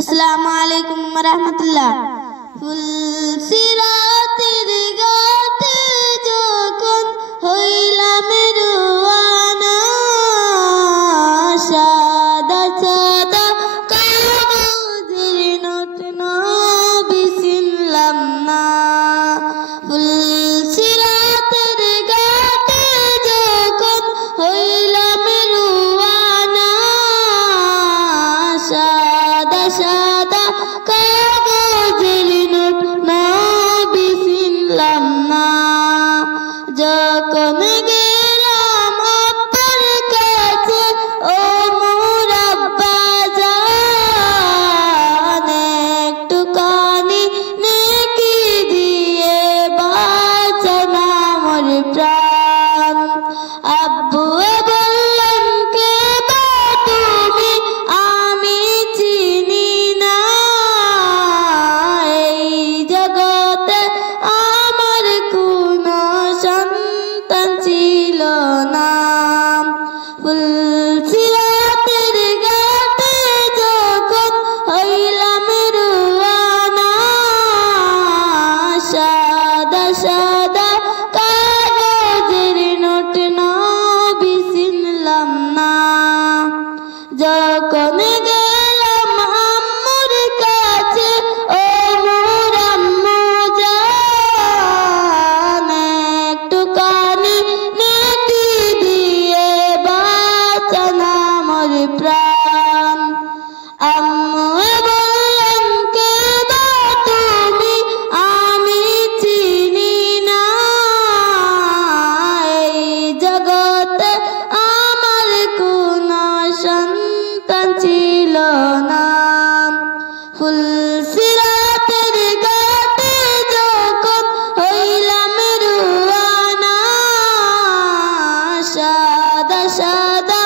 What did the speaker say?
আসসালামু আলাইকুম ওয়া রাহমাতুল্লাহ। ফুল সিরাতের ঘাটে যখন হইলাম রওয়ানা, সাদা সাদা কাগজের নোট নবী চিনলাম না। ফুল সিরাতের ঘাটে যখন হইলাম রওয়ানা, সাদা সাদা কাগজের নোট নবী চিনলাম না। যখন গেলাম আব্বার কাছে ও মোর আব্বা জান, একটুখানি নেকি দিয়ে বাঁচান আমার প্রাণ। আব্বু বললেন কে বা তুমি, আমি চিনি না, এই জগতে আমার কোনো সন্তান ছিল না। ফুল সিরাতের ঘাটে যখন হইলাম রওয়ানা, সাদা সাদা কাগজের নোট নবী চিনলাম না। যখন গেলাম আম্মুর কাছে ও মোর আম্মু জান, একটুখানি নেকি দিয়ে বাঁচান আমার প্রাণ। আম্মু বললেন কে বা তুমি, আমি চিনি না, এই জগতে আমার কোনো সন্তান ছিল না। ফুল সিরাতের ঘাটে যখন হইলাম রওয়ানা, সাদা সাদা